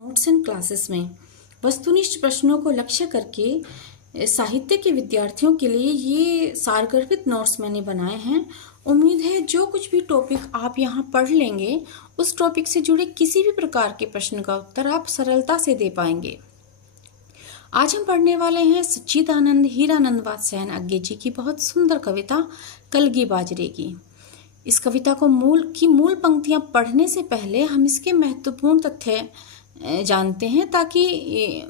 Notes and classes में वस्तुनिष्ठ प्रश्नों को लक्ष्य करके साहित्य के विद्यार्थियों के लिए ये सारगर्भित नोट्स मैंने बनाए हैं। उम्मीद है जो कुछ भी टॉपिक आप यहाँ पढ़ लेंगे उस टॉपिक से जुड़े किसी भी प्रकार के प्रश्न का उत्तर आप सरलता से दे पाएंगे। आज हम पढ़ने वाले हैं सच्चिदानंद हीरानंद वात्स्यायन अज्ञे जी की बहुत सुंदर कविता कलगी बाजरे की। इस कविता को मूल पंक्तियाँ पढ़ने से पहले हम इसके महत्वपूर्ण तथ्य जानते हैं ताकि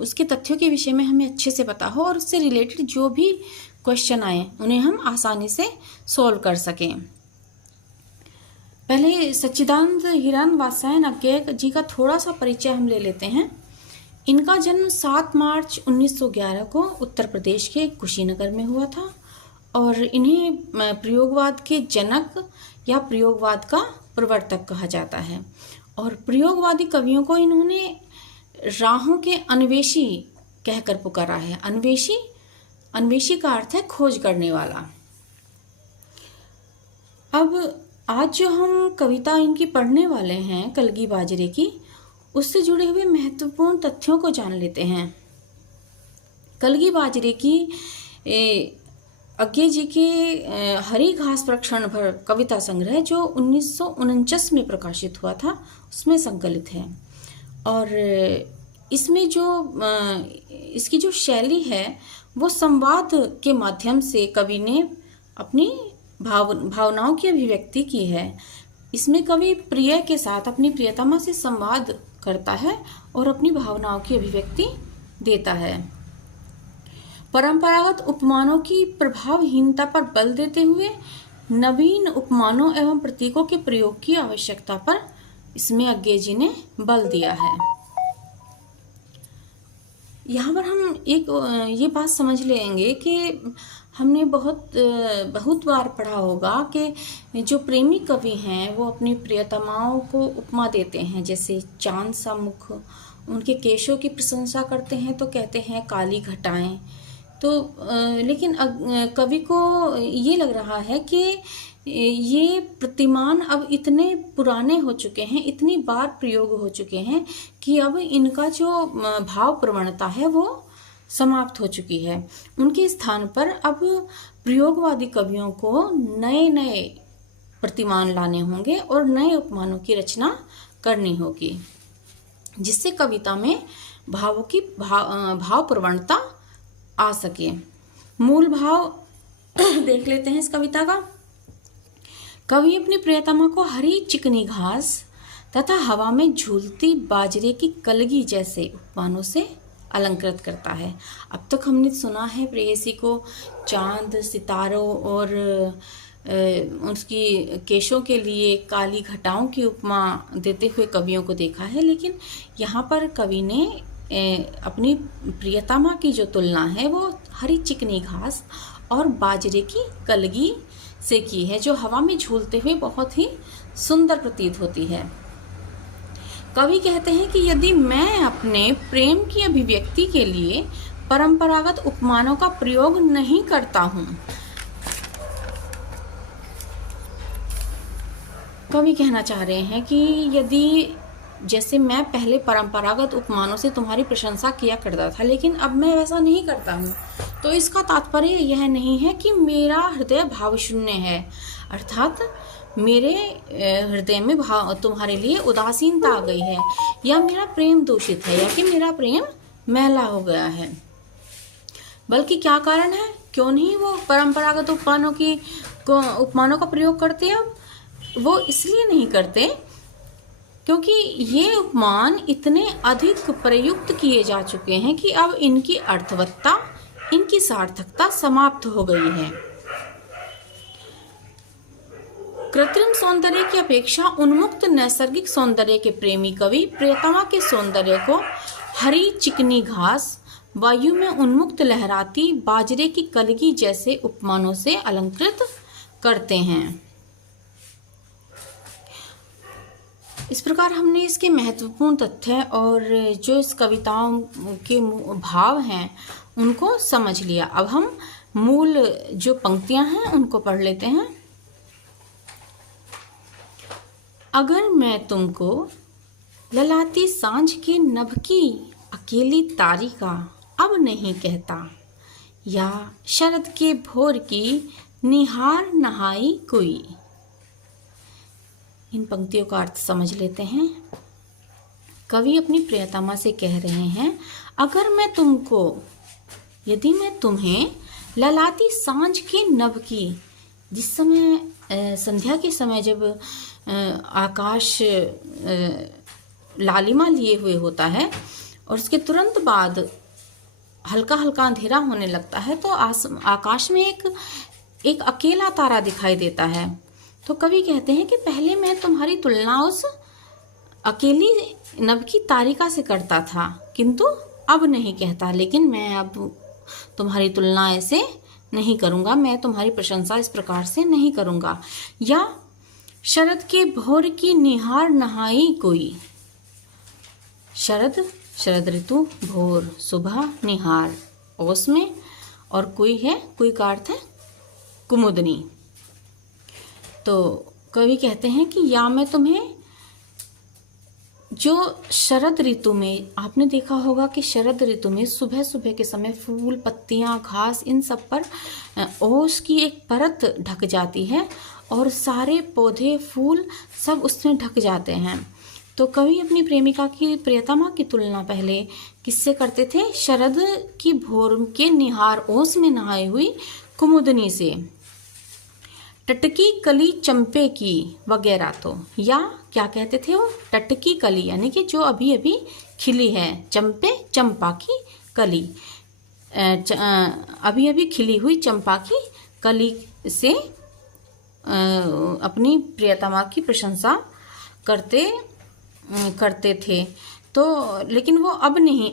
उसके तथ्यों के विषय में हमें अच्छे से पता हो और उससे रिलेटेड जो भी क्वेश्चन आए उन्हें हम आसानी से सॉल्व कर सकें। पहले सच्चिदानंद हीरानंद वात्स्यायन अज्ञे जी का थोड़ा सा परिचय हम ले लेते हैं। इनका जन्म 7 मार्च 1911 को उत्तर प्रदेश के कुशीनगर में हुआ था और इन्हें प्रयोगवाद के जनक या प्रयोगवाद का प्रवर्तक कहा जाता है। और प्रयोगवादी कवियों को इन्होंने राहों के अन्वेषी कहकर पुकारा है। अन्वेषी का अर्थ है खोज करने वाला। अब आज जो हम कविता इनकी पढ़ने वाले हैं कलगी बाजरे की, उससे जुड़े हुए महत्वपूर्ण तथ्यों को जान लेते हैं। कलगी बाजरे की अज्ञे जी के हरी घास पर क्षण भर कविता संग्रह जो 1949 में प्रकाशित हुआ था उसमें संकलित है। और इसमें जो इसकी जो शैली है वो संवाद के माध्यम से कवि ने अपनी भावनाओं की अभिव्यक्ति की है। इसमें कवि प्रिय के साथ अपनी प्रियतमा से संवाद करता है और अपनी भावनाओं की अभिव्यक्ति देता है। परंपरागत उपमानों की प्रभावहीनता पर बल देते हुए नवीन उपमानों एवं प्रतीकों के प्रयोग की आवश्यकता पर इसमें अज्ञे जी ने बल दिया है। यहाँ पर हम एक ये बात समझ लेंगे कि हमने बहुत बार पढ़ा होगा कि जो प्रेमी कवि हैं वो अपनी प्रियतमाओं को उपमा देते हैं, जैसे चांद सा मुख, उनके केशों की प्रशंसा करते हैं तो कहते हैं काली घटाएं। तो लेकिन कवि को ये लग रहा है कि ये प्रतिमान अब इतने पुराने हो चुके हैं, इतनी बार प्रयोग हो चुके हैं कि अब इनका जो भाव प्रवणता है वो समाप्त हो चुकी है। उनके स्थान पर अब प्रयोगवादी कवियों को नए नए प्रतिमान लाने होंगे और नए उपमानों की रचना करनी होगी जिससे कविता में भावों की भाव प्रवणता आ सके। मूल भाव देख लेते हैं इस कविता का। कवि अपनी प्रियतमा को हरी चिकनी घास तथा हवा में झूलती बाजरे की कलगी जैसे उपमानों से अलंकृत करता है। अब तक हमने सुना है प्रेयसी को चांद, सितारों और उसकी केशों के लिए काली घटाओं की उपमा देते हुए कवियों को देखा है, लेकिन यहाँ पर कवि ने अपनी प्रियतमा की जो तुलना है वो हरी चिकनी घास और बाजरे की कलगी से की है जो हवा में झूलते हुए बहुत ही सुंदर प्रतीत होती है। कवि कहते हैं कि यदि मैं अपने प्रेम की अभिव्यक्ति के लिए परंपरागत उपमानों का प्रयोग नहीं करता हूं, कवि कहना चाह रहे हैं कि यदि जैसे मैं पहले परंपरागत उपमानों से तुम्हारी प्रशंसा किया करता था लेकिन अब मैं वैसा नहीं करता हूँ, तो इसका तात्पर्य यह नहीं है कि मेरा हृदय भाव शून्य है, अर्थात मेरे हृदय में तुम्हारे लिए उदासीनता आ गई है या मेरा प्रेम दूषित है या कि मेरा प्रेम मैला हो गया है। बल्कि क्या कारण है, क्यों नहीं वो परंपरागत उपमानों का प्रयोग करते हैं? वो इसलिए नहीं करते क्योंकि ये उपमान इतने अधिक प्रयुक्त किए जा चुके हैं कि अब इनकी अर्थवत्ता, इनकी सार्थकता समाप्त हो गई है। कृत्रिम सौंदर्य की अपेक्षा उन्मुक्त नैसर्गिक सौंदर्य के प्रेमी कवि प्रियतमा के सौंदर्य को हरी चिकनी घास, वायु में उन्मुक्त लहराती बाजरे की कलगी जैसे उपमानों से अलंकृत करते हैं। इस प्रकार हमने इसके महत्वपूर्ण तथ्य और जो इस कविताओं के भाव हैं उनको समझ लिया। अब हम मूल जो पंक्तियां हैं उनको पढ़ लेते हैं। अगर मैं तुमको ललाती सांझ की नभ की अकेली तारिका अब नहीं कहता, या शरद के भोर की निहार नहाई कोई। इन पंक्तियों का अर्थ समझ लेते हैं। कवि अपनी प्रियतमा से कह रहे हैं, अगर मैं तुमको, यदि मैं तुम्हें ललाती सांझ की नभ की, जिस समय संध्या के समय जब आकाश लालिमा लिए हुए होता है और उसके तुरंत बाद हल्का हल्का अंधेरा होने लगता है, तो आकाश में एक अकेला तारा दिखाई देता है। तो कवि कहते हैं कि पहले मैं तुम्हारी तुलना उस अकेली नभ की तारिका से करता था, किंतु अब नहीं कहता। लेकिन मैं अब तुम्हारी तुलना ऐसे नहीं करूँगा, मैं तुम्हारी प्रशंसा इस प्रकार से नहीं करूँगा। या शरद के भोर की निहार नहाई कोई। शरद ऋतु, भोर सुबह, निहार ओस में, और कोई है, कोई का अर्थ है कुमुदनी। तो कवि कहते हैं कि या मैं तुम्हें, जो शरद ऋतु में आपने देखा होगा कि शरद ऋतु में सुबह सुबह के समय फूल, पत्तियां, घास, इन सब पर ओस की एक परत ढक जाती है और सारे पौधे, फूल सब उसमें ढक जाते हैं। तो कवि अपनी प्रेमिका की, प्रियतमा की तुलना पहले किससे करते थे? शरद की भोर के निहार ओस में नहाई हुई कुमुदनी से। टटकी कली चंपे की वगैरह। तो या क्या कहते थे वो? टटकी कली, यानी कि जो अभी अभी खिली है। चंपे, चंपा की कली, अभी अभी खिली हुई चंपा की कली से अपनी प्रियतमा की प्रशंसा करते थे। तो लेकिन वो अब नहीं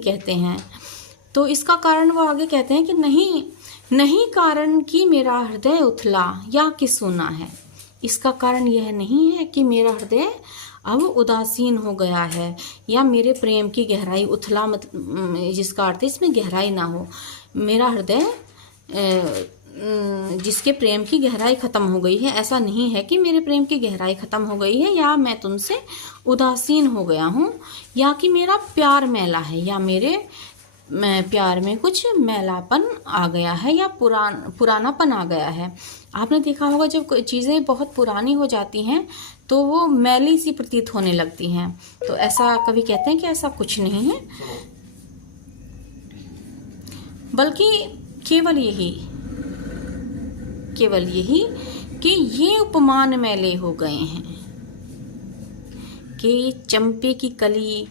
कहते हैं। तो इसका कारण वो आगे कहते हैं कि नहीं कारण कि मेरा हृदय उथला या कि सूना है। इसका कारण यह नहीं है कि मेरा हृदय अब उदासीन हो गया है या मेरे प्रेम की गहराई उथला, जिसका अर्थ है इसमें गहराई ना हो। मेरा हृदय जिसके प्रेम की गहराई खत्म हो गई है, ऐसा नहीं है कि मेरे प्रेम की गहराई खत्म हो गई है या मैं तुमसे उदासीन हो गया हूँ, या कि मेरा प्यार मैला है, या मेरे प्यार में कुछ मैलापन आ गया है या पुरानापन आ गया है। आपने देखा होगा जब चीज़ें बहुत पुरानी हो जाती हैं तो वो मैली सी प्रतीत होने लगती हैं। तो ऐसा कवि कहते हैं कि ऐसा कुछ नहीं है, बल्कि केवल यही कि ये उपमान मैले हो गए हैं कि चंपे की कली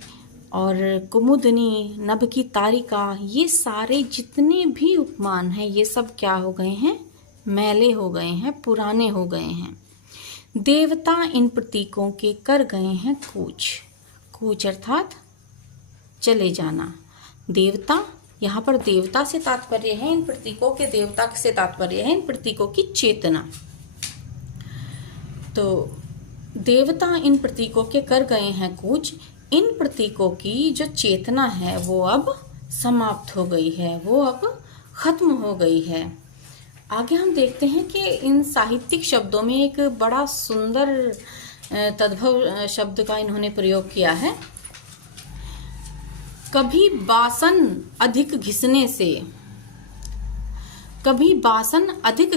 और कुमुदनी, नभ की तारिका, ये सारे जितने भी उपमान हैं ये सब क्या हो गए हैं? मैले हो गए हैं, पुराने हो गए हैं। देवता इन प्रतीकों के कर गए हैं कूच अर्थात चले जाना। देवता, यहाँ पर देवता से तात्पर्य है, इन प्रतीकों के देवता से तात्पर्य है इन प्रतीकों की चेतना। तो देवता इन प्रतीकों के कर गए हैं कूच। इन प्रतीकों की जो चेतना है वो अब समाप्त हो गई है, वो अब खत्म हो गई है। आगे हम देखते हैं कि इन साहित्यिक शब्दों में एक बड़ा सुंदर तद्भव शब्द का इन्होंने प्रयोग किया है। कभी बासन अधिक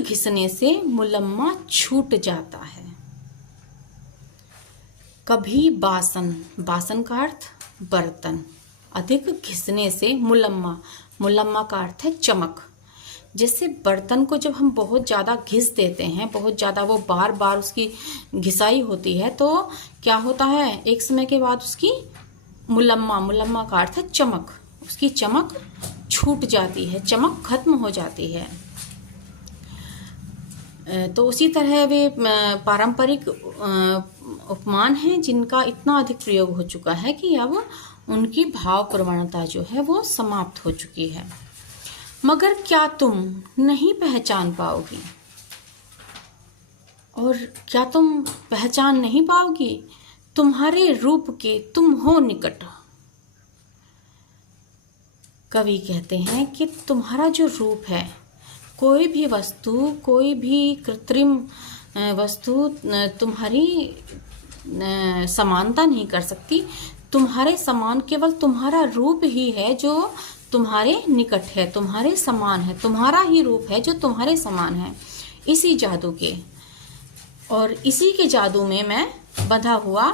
घिसने से मुलम्मा छूट जाता है। कभी बासन का अर्थ बर्तन, अधिक घिसने से मुलम्मा का अर्थ है चमक। जैसे बर्तन को जब हम बहुत ज़्यादा घिस देते हैं, बहुत ज़्यादा वो बार बार उसकी घिसाई होती है, तो क्या होता है? एक समय के बाद उसकी मुलम्मा का अर्थ है चमक, उसकी चमक छूट जाती है, चमक खत्म हो जाती है। तो उसी तरह वे पारंपरिक उपमान हैं जिनका इतना अधिक प्रयोग हो चुका है कि अब उनकी भाव प्रवणता जो है वो समाप्त हो चुकी है। मगर क्या तुम नहीं पहचान पाओगी? और क्या तुम पहचान नहीं पाओगी? तुम्हारे रूप के तुम हो निकट। कवि कहते हैं कि तुम्हारा जो रूप है, कोई भी वस्तु, कोई भी कृत्रिम वस्तु तुम्हारी समानता नहीं कर सकती। तुम्हारे समान केवल तुम्हारा रूप ही है जो तुम्हारे निकट है, तुम्हारे समान है, तुम्हारा ही रूप है जो तुम्हारे समान है, इसी जादू के। और इसी के जादू में मैं बंधा हुआ,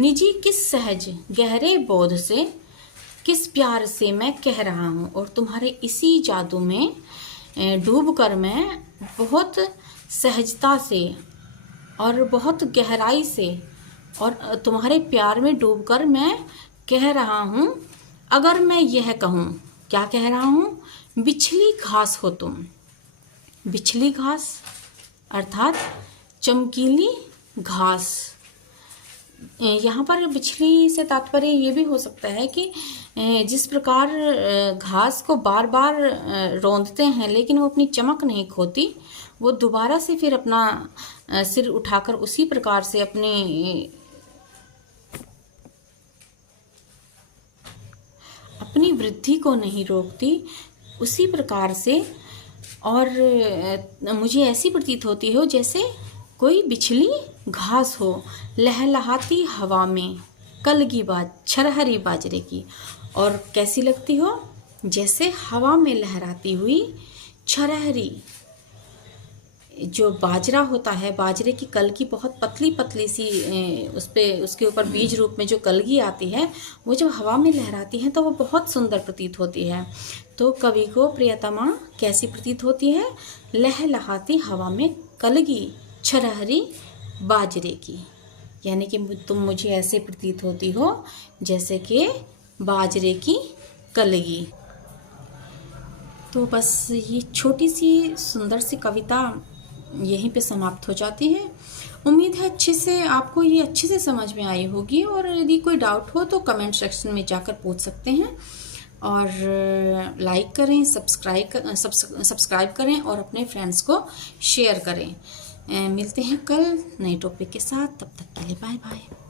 निजी किस सहज गहरे बोध से, किस प्यार से मैं कह रहा हूँ। और तुम्हारे इसी जादू में डूबकर मैं बहुत सहजता से और बहुत गहराई से और तुम्हारे प्यार में डूबकर मैं कह रहा हूँ, अगर मैं यह कहूँ, क्या कह रहा हूँ, बिछली घास हो तुम। बिछली घास अर्थात चमकीली घास। यहाँ पर बिछली से तात्पर्य ये भी हो सकता है कि जिस प्रकार घास को बार बार रौंदते हैं लेकिन वो अपनी चमक नहीं खोती, वो दोबारा से फिर अपना सिर उठाकर उसी प्रकार से अपनी वृद्धि को नहीं रोकती, उसी प्रकार से। और मुझे ऐसी प्रतीत होती हो जैसे कोई बिछली घास हो, लहलहाती हवा में, कलगी छरहरी बाजरे की। और कैसी लगती हो, जैसे हवा में लहराती हुई छरहरी जो बाजरा होता है, बाजरे की कलगी बहुत पतली पतली सी, उसके ऊपर बीज रूप में जो कलगी आती है, वो जब हवा में लहराती है तो वो बहुत सुंदर प्रतीत होती है। तो कवि को प्रियतमा कैसी प्रतीत होती है, लहलहाती हवा में कलगी छरहरी बाजरे की। यानी कि तुम मुझे ऐसे प्रतीत होती हो जैसे कि बाजरे की कलगी। तो बस ये छोटी सी सुंदर सी कविता यहीं पे समाप्त हो जाती है। उम्मीद है आपको ये अच्छे से समझ में आई होगी। और यदि कोई डाउट हो तो कमेंट सेक्शन में जाकर पूछ सकते हैं। और लाइक करें, सब्सक्राइब करें और अपने फ्रेंड्स को शेयर करें। मिलते हैं कल नए टॉपिक के साथ, तब तक के लिए बाय बाय।